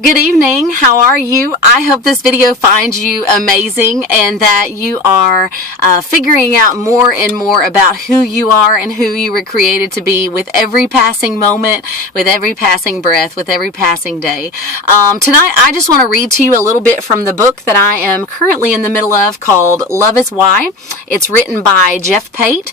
Good evening. How are you? I hope this video finds you amazing and that you are figuring out more and more about who you are and who you were created to be with every passing moment, with every passing breath, with every passing day. Tonight, I just want to read to you a little bit from the book that I am currently in the middle of called Love is Why. It's written by Jeff Pate.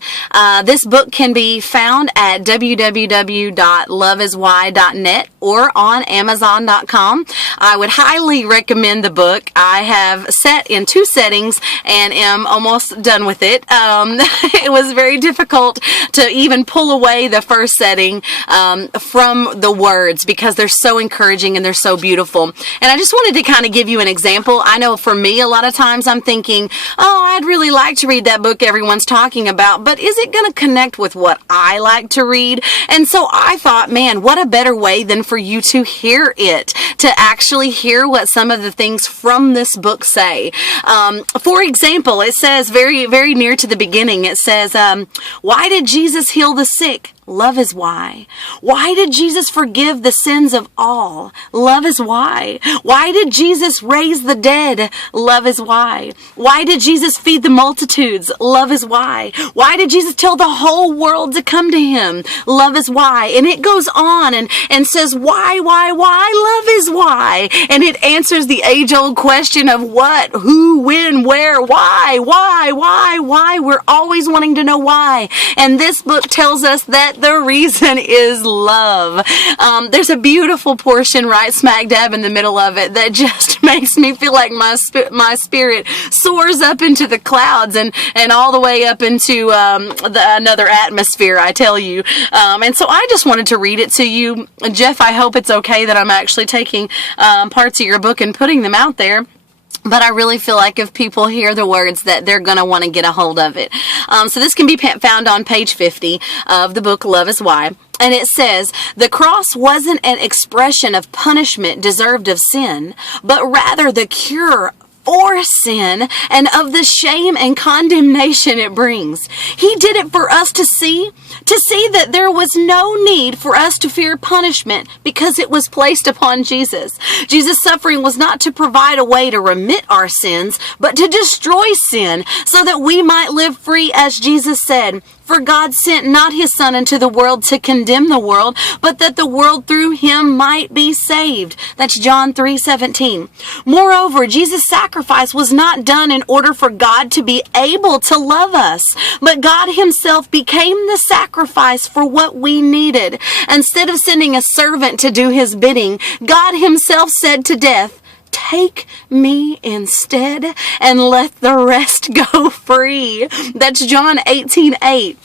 This book can be found at www.loveiswhy.net or on Amazon.com. I would highly recommend the book. I have set in 2 settings and am almost done with it. It was very difficult to even pull away the first setting from the words because they're so encouraging and they're so beautiful. And I just wanted to kind of give you an example. I know for me, a lot of times I'm thinking, oh, I'd really like to read that book everyone's talking about, but is it going to connect with what I like to read? And so I thought, man, what a better way than for you to hear it, to actually hear what some of the things from this book say. For example, it says very, very near to the beginning, it says, why did Jesus heal the sick? Love is why. Why did Jesus forgive the sins of all? Love is why. Why did Jesus raise the dead? Love is why. Why did Jesus feed the multitudes? Love is why. Why did Jesus tell the whole world to come to him? Love is why. And it goes on and says, why? Love is why. And it answers the age-old question of what, who, when, where, why. We're always wanting to know why. And this book tells us that the reason is love. There's a beautiful portion right smack dab in the middle of it that just makes me feel like my spirit soars up into the clouds and all the way up into another atmosphere, I tell you. And so I just wanted to read it to you. Jeff, I hope it's okay that I'm actually taking parts of your book and putting them out there. But I really feel like if people hear the words that they're going to want to get a hold of it. So this can be found on page 50 of the book Love is Why. And it says, the cross wasn't an expression of punishment deserved of sin, but rather the cure for sin and of the shame and condemnation it brings. He did it for us to see that there was no need for us to fear punishment because it was placed upon Jesus. Jesus' suffering was not to provide a way to remit our sins, but to destroy sin so that we might live free, as Jesus said. For God sent not his Son into the world to condemn the world, but that the world through him might be saved. That's John 3:17. Moreover, Jesus' sacrifice was not done in order for God to be able to love us, but God himself became the sacrifice for what we needed. Instead of sending a servant to do his bidding, God himself said to death, "Take me instead and let the rest go free." That's John 18:8.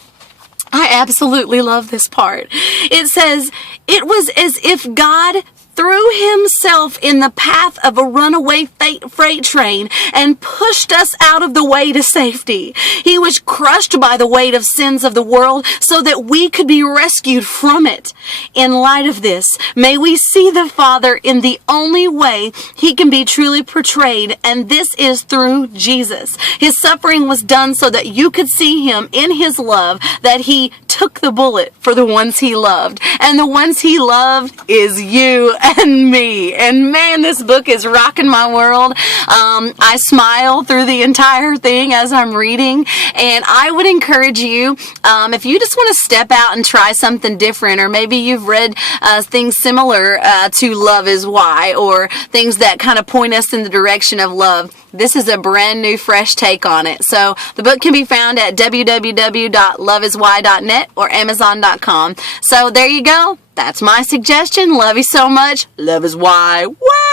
I absolutely love this part. It says, it was as if God threw himself in the path of a runaway freight train and pushed us out of the way to safety. He was crushed by the weight of sins of the world so that we could be rescued from it. In light of this, may we see the Father in the only way he can be truly portrayed, and this is through Jesus. His suffering was done so that you could see him in his love, that he took the bullet for the ones he loved, and the ones he loved is you and me. And man, this book is rocking my world. I smile through the entire thing as I'm reading, and I would encourage you, if you just want to step out and try something different, or maybe you've read things similar to Love is Why, or things that kind of point us in the direction of love, this is a brand new, fresh take on it. So the book can be found at www.loveiswhy.net or Amazon.com. So there you go. That's my suggestion. Love you so much. Love is why. Wow!